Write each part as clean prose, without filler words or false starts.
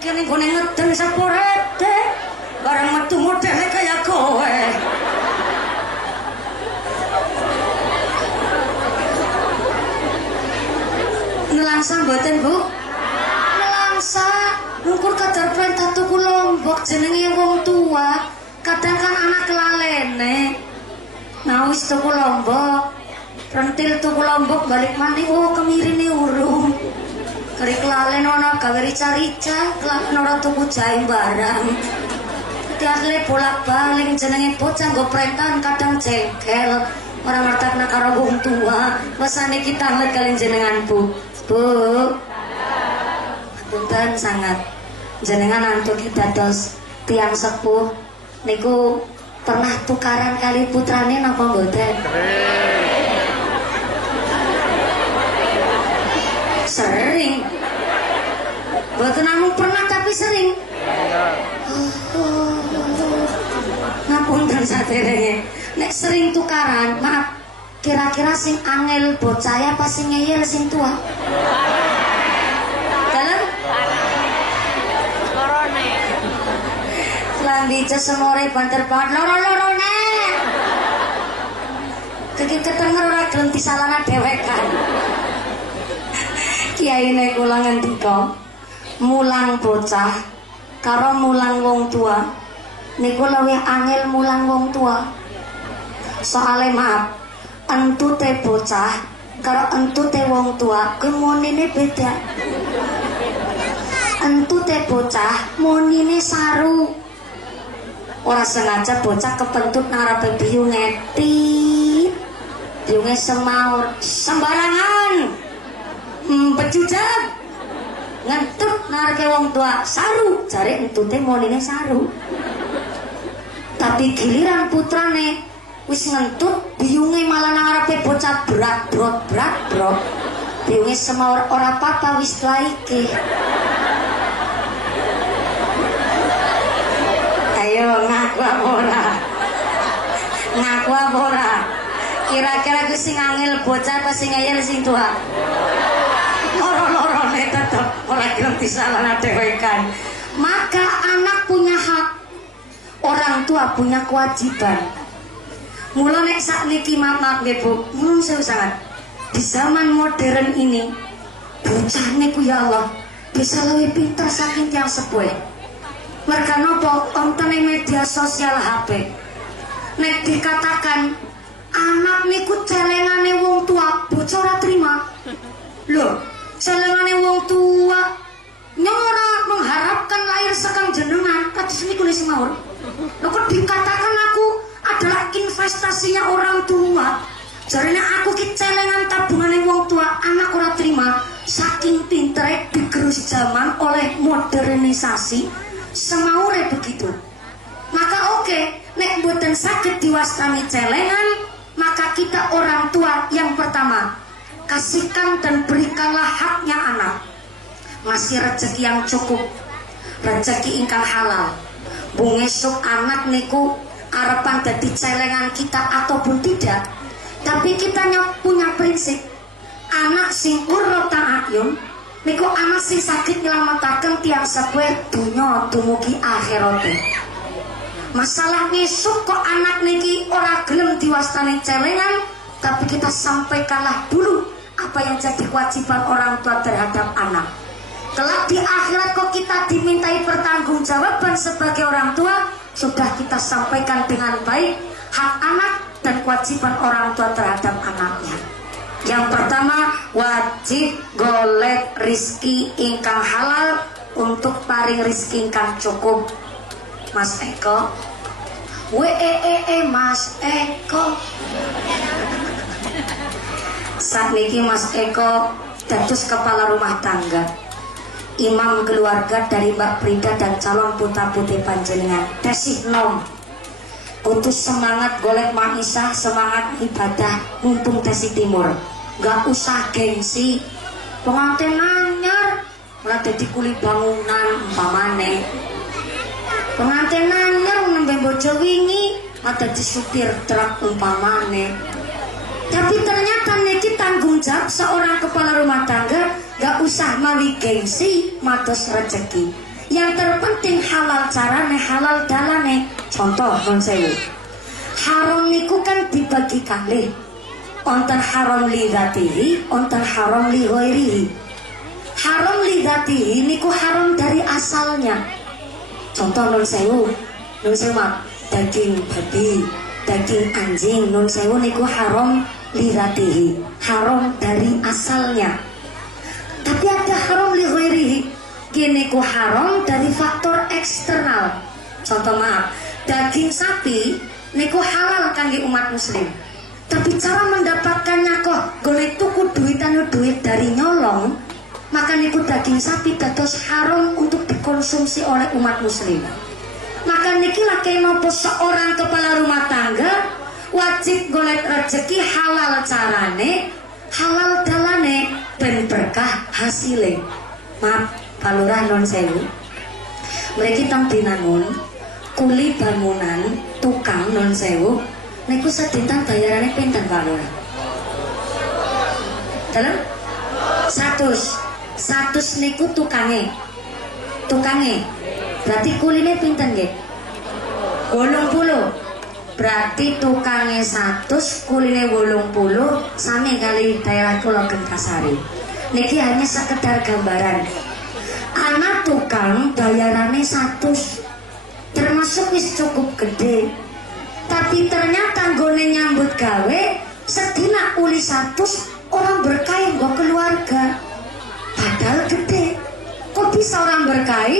kene gone ngeden saporete bareng metu modele kaya kowe. Nelangsa mboten Bu? Nelangsa ngukur kadar perintah tuku lombok jenenge wong tua kadang kan anak kelalene. Nah wis tuku lombok rentil tuku lombok balik maneh oh kemirine urung kari kelalen ana gawe rica-rica kelalen ora tuku jahe barang diakhire bolak-balik jenenge bocah nggo prentan kadang jengkel ora martakna karo wong tua wasane kita let kalian jenengan Bu punten sangat jenengan antuk kita dos tiang sepuh niku pernah tukaran kali putrane napa mboten? Sering. Mboten namung pernah tapi sering. Ngapunten saderenge. Nek sering tukaran, maaf. Kira-kira sing angel bocah apa sing ngeyel sing tua? Dalam? Lorone. Lambi cesemore banter banget loro-lorone. Kiki ketenger ora gelem disalahna dhewekan. Kiyaine kula ngendika, mulang bocah karo mulang wong tua niku luwih angel mulang wong tua. Soale maaf, entute bocah karo entute wong tua kuwi monine beda. Entute bocah monine saru. Ora sengaja bocah kepentut narape biyunge tit. Biyunge semaur sembarangan. Becujang ngentut narke wong tua saru jare entute monine saru tapi giliran putrane wis ngentut biyunge malah ngarepe bocah berat brot biyunge semaur ora apa-apa wis laike. Ayo ngaku apa ora kira-kira ku sing angel bocah apa sing ngeyel sing tua? Loro-lorone tetep ora gelem disalahna dhewekan. Maka anak punya hak, orang tua punya kewajiban. Mula nek sakniki maaf nggih Bu, mun sewu sangat. Di zaman modern ini, bocah niku ya Allah bisa lebih pintar saking tiyang sepuh. Merga napa ontene media sosial HP. Nek dikatakan anak niku celengane wong tua, bocah ora trima. Loh, celengane wong tua nyora mengharapkan lahir sekang jenengan kados niku sing mawon. Lho kok dikatakan aku adalah investasinya orang tua. Jarene aku ki celengan tabungane wong tua, anak ora terima. Saking pintere digerus zaman oleh modernisasi, semaure begitu. Maka oke, nek mboten saged diwastani celengan, maka kita orang tua yang pertama kasihkan dan berikanlah haknya anak. Ngasih rezeki yang cukup, rezeki ingkang halal. Bungesuk anak niku arepan dadi celengan kita ataupun tidak. Tapi kita punya prinsip, anak sing urut ta'ayun niku anak sing sakit nyelamataken tiang sepuh dunya dumugi akhirate. Masalah ngesuk kok anak niki ora gelem diwastani celengan, tapi kita sampaikanlah dulu apa yang jadi kewajiban orang tua terhadap anak. Kelak di akhirat kok kita dimintai pertanggungjawaban sebagai orang tua, sudah kita sampaikan dengan baik hak anak dan kewajiban orang tua terhadap anaknya. Yang pertama, wajib golek rizki ingkang halal untuk paring rizki ingkang cukup. Mas Eko, Mas Eko. Saat ini Mas Eko dados kepala rumah tangga, imam keluarga dari Mbak Prida dan calon putra putri panjenengan. Tesih nom, untuk semangat golek maisha, semangat ibadah mumpung tesih timur. Gak usah gengsi, pengantin anyar malah dadi kuli bangunan umpamane. Pengantin anyar nembe bojo wingi ada di supir truk umpamane. Tapi ternyata niki tanggung jawab seorang kepala rumah tangga, gak usah mawi gengsi matos rezeki. Yang terpenting halal carane, halal dalane. Contoh non sewu. Haram niku kan dibagi kalih. Onten haram li dzatihi, onten haram li ghairihi. Haram li dzatihi niku haram dari asalnya. Contoh non sewu mak, daging babi, daging anjing non sewu niku haram li dzatihi, haram dari asalnya. Tapi ada haram li ghairihi. Gini ku haram dari faktor eksternal. Contoh maaf, daging sapi niku halal kangge umat muslim. Tapi cara mendapatkannya kok golek tuku duit dari nyolong, maka niku daging sapi dados haram untuk dikonsumsi oleh umat muslim. Maka niki laki nopo seorang kepala rumah tangga wajib golek rezeki halal carane, halal dalane, ben berkah hasilnya. Maaf Pak Lurah non sewu, mereka tang binangun kuli bangunan tukang non sewu, niku sedinten bayarannya pinten Pak Lurah? Dalam 100 niku tukange, berarti kuline pinten nggih? 80. Berarti tukange 100, kuline 80, sami kali daerah kula Gengkasari. Niki hanya sekedar gambaran. Anak tukang bayarannya 100, termasuk wis cukup gede. Tapi ternyata gone nyambut gawe sedina uli 100 orang berkah nggo keluarga. Padahal gede. Kok bisa orang berkah?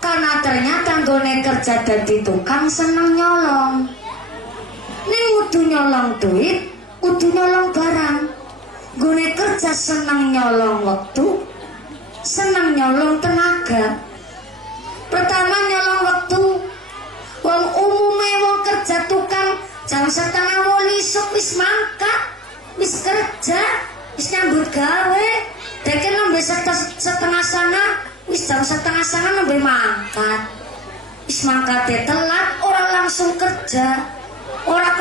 Karena ternyata gone kerja dadi tukang seneng nyolong. Ning udu nyolong duit, udu nyolong barang. Gone kerja seneng nyolong waktu, senang nyolong tenaga. Pertama nyolong waktu. Wong umume wong kerja tukang jam 7:30 isuk wis mangkat, wis kerja, wis nyambut gawe. Deke nembe setengah sana, wis jam 7:30 nembe mangkat. Wis mangkate telat, ora langsung kerja. Ora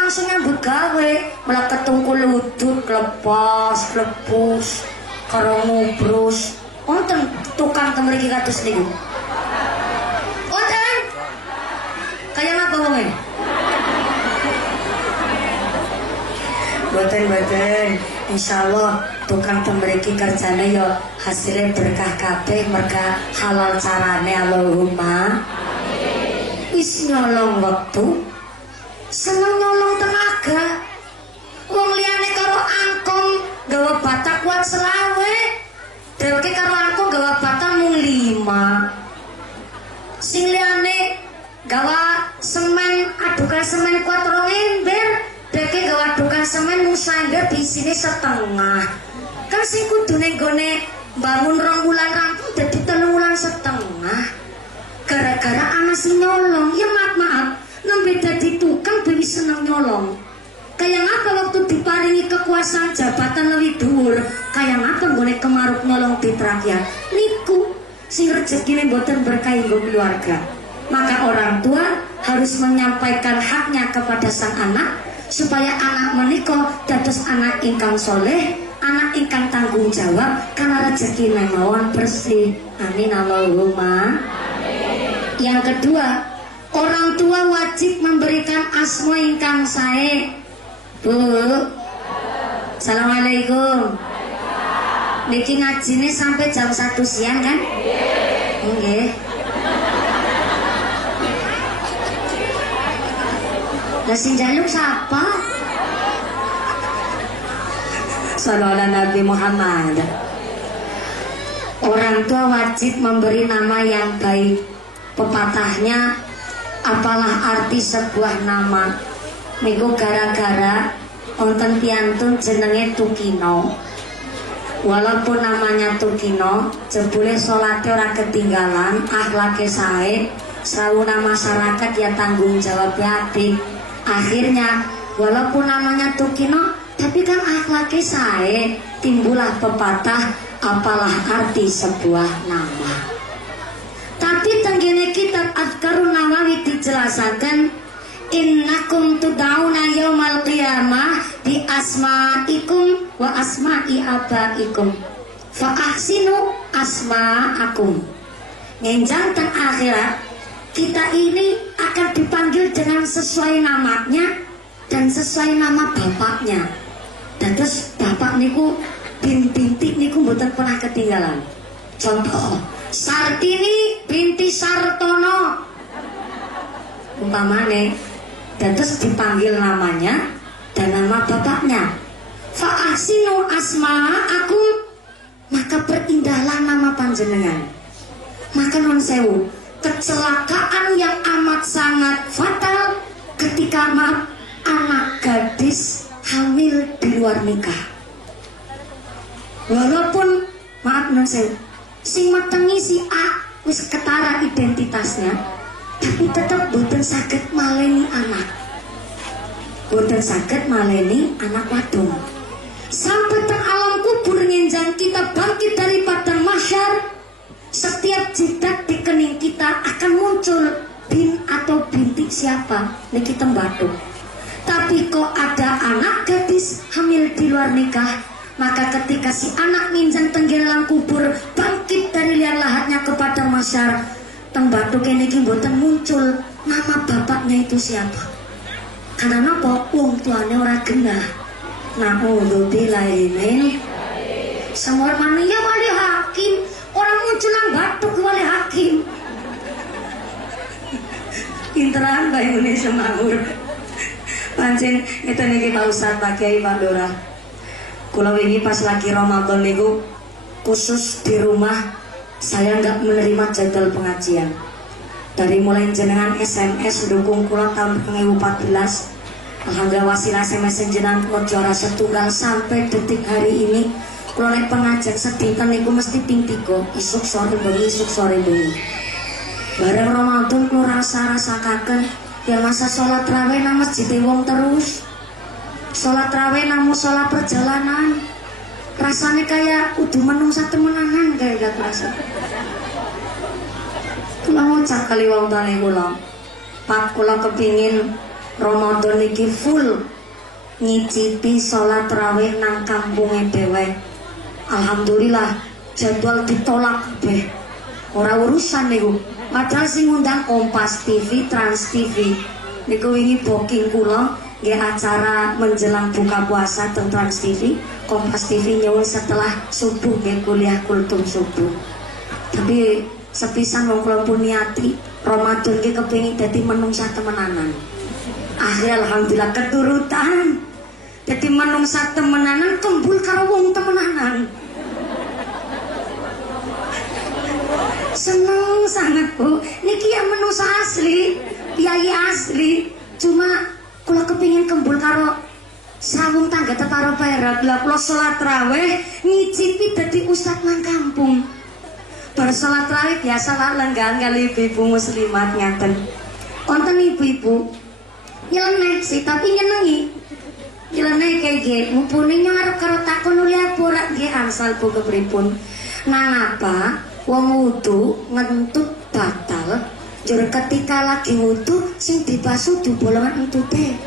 langsung nyambut gawe, malah ketungkul ludut, lepas, lepus. Karo ngubrus, wonten tukang temriki kados niku. Wonten? Kaya apa wonge? Boten. Insyaallah tukang temriki kerjane ya hasilnya berkah kabeh merga halal carane Allahumma. Wis nyolong waktu, seneng nyolong tenaga. Wong liyane karo angkong gawa bata kuat selawe, dheweke karo angkong gawa bata mung 5. Sing liyane gawa semen, adukan semen kuat 2 ember, dheweke gawa adukan semen mung 1 ember diisine setengah. Kan sing kudune gone bangun 2 wulan rampung dadi 3 wulan setengah. Gara-gara ana sing nyolong, ya maaf, nembe dadi tukang ben seneng nyolong. Kayak apa waktu diparingi kekuasaan jabatan lebih dhuwur, kayak apa boleh kemaruk nolong di rakyat niku sing rezekine mboten berkah nggo keluarga. Maka orang tua harus menyampaikan haknya kepada sang anak supaya anak menika dados anak ingkang soleh, anak ingkang tanggung jawab karena rezekine mawon bersih. Amin Allahumma. Yang kedua, orang tua wajib memberikan asma ingkang sae. Bu, assalamualaikum. Niki ngajine sampai jam 1 siang kan? Nggih. Lah sing njaluk sapa? Sallallahu Nabi Muhammad. Orang tua wajib memberi nama yang baik. Pepatahnya, apalah arti sebuah nama? Niku gara-gara wonten piantun jenenge Tukino. Walaupun namanya Tukino, jebule salate ora ketinggalan, akhlake sae, sauna masyarakat ya tanggung jawabnya apik. Akhirnya walaupun namanya Tukino, tapi kan akhlake sae, timbullah pepatah apalah arti sebuah nama. Tapi tenggene kitab Adhkarun Nawawi dijelasaken innakum tud'auna yaumal qiyamah bi asma'ikum wa asma'i abaikum fa ahsinu asma'akum. ngenjang dan akhirat kita ini akan dipanggil dengan sesuai namanya dan sesuai nama bapaknya. Dan terus bapak niku binti niku mboten pernah ketinggalan. Contoh, Sartini binti Sartono umpamane, dan terus dipanggil namanya dan nama bapaknya. Fa ahsinu asma aku, maka berindahlah nama panjenengan. Maka non sewu, kecelakaan yang amat sangat fatal ketika anak gadis hamil di luar nikah. Walaupun maaf non sewu, sing metengi si A wis ketara identitasnya, tapi tetap boten saged maleni anak. Boten saged maleni anak wadon. Sampai teng alam kubur ngenjang kita bangkit dari padang mahsyar, setiap jidat di kening kita akan muncul bin atau binti siapa niki tembatu. Tapi kok ada anak gadis hamil di luar nikah, maka ketika si anak nginjang tenggelam kubur bangkit dari liang lahatnya ke padang mahsyar, tembatu kene iki mboten muncul nama bapaknya itu siapa. Karena napa? Wong tuane ora genah. Na'udzubillahimin. Semua manusia wali hakim, orang muncul nang batuk wali hakim. Pinteran Mbak Indonesia Makmur. Pancen itu niki Pak Ustaz, Pak Kiai, Pak Dora. Kula wingi pas lagi Ramadan niku khusus di rumah saya nggak menerima jadwal pengajian. Dari mulai jenengan SMS dukung kula tahun 2014, alhamdulillah wasilah SMS jenengan kula juara setunggal sampai detik hari ini. Kula nek pengajian sedinten niku mesti ping 3, isuk sore bengi, isuk sore bengi. Bareng Ramadan kula rasa-rasakaken ya masa sholat raweh nang masjid wong terus. Sholat raweh namun sholat perjalanan. Rasanya kayak udah menungsa temenanan kayak gak terasa. Kula ngucap kali wong tani kula, Pak kula kepingin Ramadan iki full ngicipi sholat raweh nang kampunge dhewe. Alhamdulillah jadwal ditolak kabeh. Ora urusan niku. Padahal sing ngundang Kompas TV, Trans TV. Niku wingi booking kula nggih acara menjelang buka puasa teng Trans TV. Kompas TV nyuwun setelah subuh nggih kuliah kultum subuh. Tapi sepisan wong kula pun niati Ramadan ki kepengin dadi menungsa temenanan. Akhir alhamdulillah keturutan. Dadi menungsa temenanan kembul karo wong temenanan. Seneng sangat Bu. Niki yang menungsa asli, piyayi asli. Cuma kula kepingin kembul karo sawung tangga tetaro perak. Lah kula salat raweh ngicipi dadi ustad nang kampung. Bar salat raweh biasa lah lenggang kali ibu-ibu muslimat ngaten. Wonten ibu-ibu nyeleneh sih tapi nyenengi. Nyeleneh kayak ge mumpuni ngarep karo takon uliah porak nggih angsal Bu kepripun. Nang apa? Wong wudu ngentut batal. Jur ketika lagi wudu sing dibasuh di bolongan entute.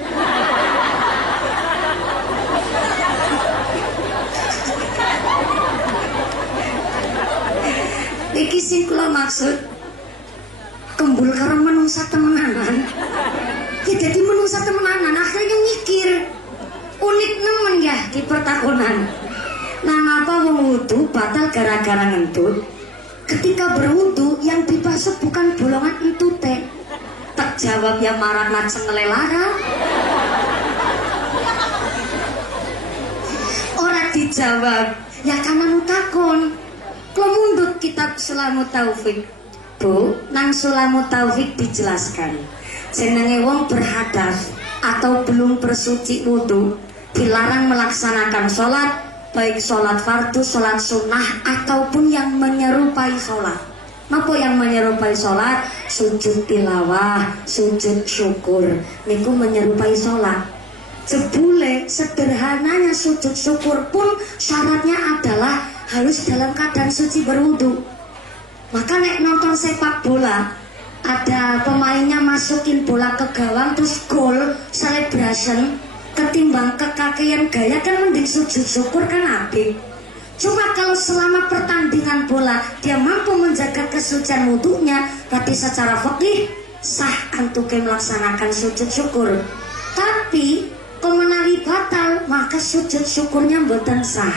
Iki sing kula maksud kembul karo menungsa temenanan. Ya jadi menungsa temenanan akhirnya mikir unik nemen ya di pertakunan. Nah apa wong wudu batal gara-gara ngentut? Ketika berwudu yang dibasuh bukan bolongan entute. Tak jawab ya marah macam ngelelara. Orang dijawab ya karena nutakon. Kalau mundut kitab Sulamut Taufik Bu, nang Sulamut Taufik dijelaskan jenenge wong berhadas atau belum bersuci wudu dilarang melaksanakan sholat, baik sholat fardu, sholat sunnah ataupun yang menyerupai sholat. Napa yang menyerupai sholat? Sujud tilawah, sujud syukur niku menyerupai sholat. Jebule sederhananya sujud syukur pun syaratnya adalah harus dalam keadaan suci berwudu. Maka nek nonton sepak bola ada pemainnya masukin bola ke gawang terus gol celebration ketimbang kekakian gaya kan mending sujud syukur kan apik. Cuma kalau selama pertandingan bola dia mampu menjaga kesucian wudunya, berarti secara fikih sah antuke melaksanakan sujud syukur. Tapi menawi batal, maka sujud syukurnya mboten sah.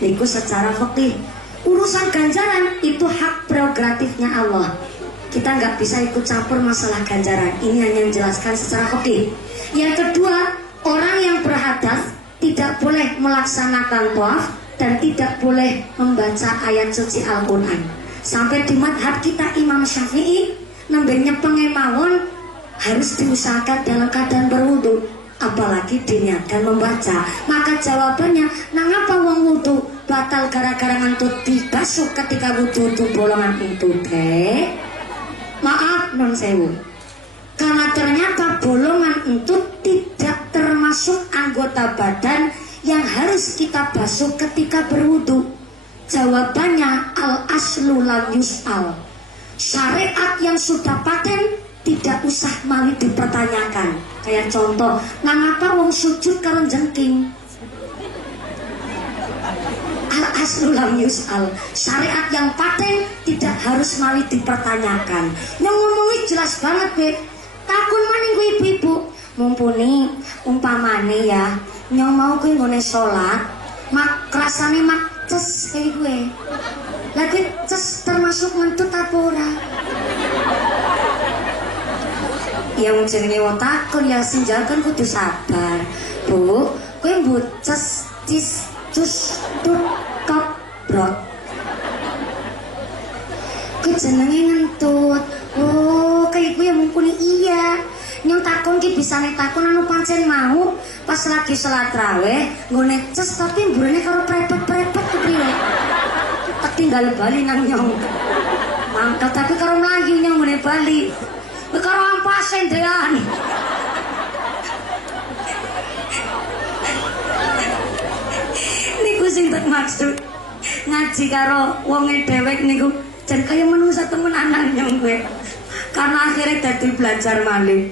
Niku secara fikih. Urusan ganjaran itu hak prerogatifnya Allah. Kita nggak bisa ikut campur masalah ganjaran. Ini hanya menjelaskan secara fikih. Yang kedua, orang yang berhadas tidak boleh melaksanakan tawaf dan tidak boleh membaca ayat suci Al-Quran. Sampai di madhab kita Imam Syafi'i, nambahnya pengemawon harus diusahakan dalam keadaan berwudu, apalagi diniatkan membaca. Maka jawabannya, nangapa wong wudu batal gara-gara ngantut dibasuh ketika wudu itu bolongan itu deh? Maaf non sewu, karena ternyata bolongan itu tidak termasuk anggota badan yang harus kita basuh ketika berwudu. Jawabannya al-aslu lam yus'al. Syariat yang sudah paten tidak usah malah dipertanyakan. Kayak contoh, nangapa wong sujud karo jengking? Al-aslu lam yus'al. Syariat yang paten tidak harus malah dipertanyakan. Yang ngomongnya jelas banget, Beb. Takun maning ku ibu-ibu, mumpuni umpamane ya, nyong mau kuwi nggone salat, mak rasane mak ces kayak gue. Lagi ces termasuk ngentut apa ora? Ya wong jenenge wong takun ya sing jaken kudu sabar. Bu, kowe mbut ces cis cus tut kop brot. Kuwi jenenge ngentut. Oh, kayak gue yang mumpuni iya. Nyong takon ki bisane takon anu pancen mau pas lagi salat raweh nggone ces tapi mburine karo prepet-prepet kepriwe. Tak tinggal bali nang nyong. Mangkel tapi karo mlayu nyong ngene bali. Karo ampasen dean. Niku sing tak maksud. Ngaji karo wonge dhewek niku jan kaya menungsa temenanan nyong gue. Karena akhirnya dadi belajar malih.